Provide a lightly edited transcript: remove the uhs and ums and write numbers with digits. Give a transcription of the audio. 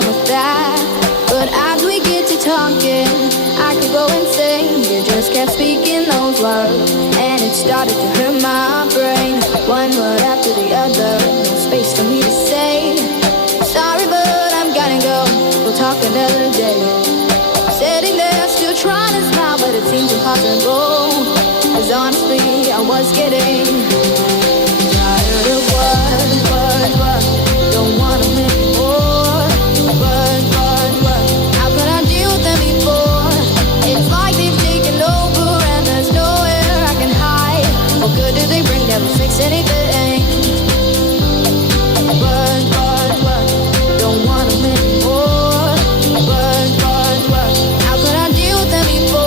fine with that. But as we get to talking, I could go insane. You just kept speaking those words, and it started to hurt my brain. One word after the other, no space for me to say sorry, but I'm gotta go. We'll talk another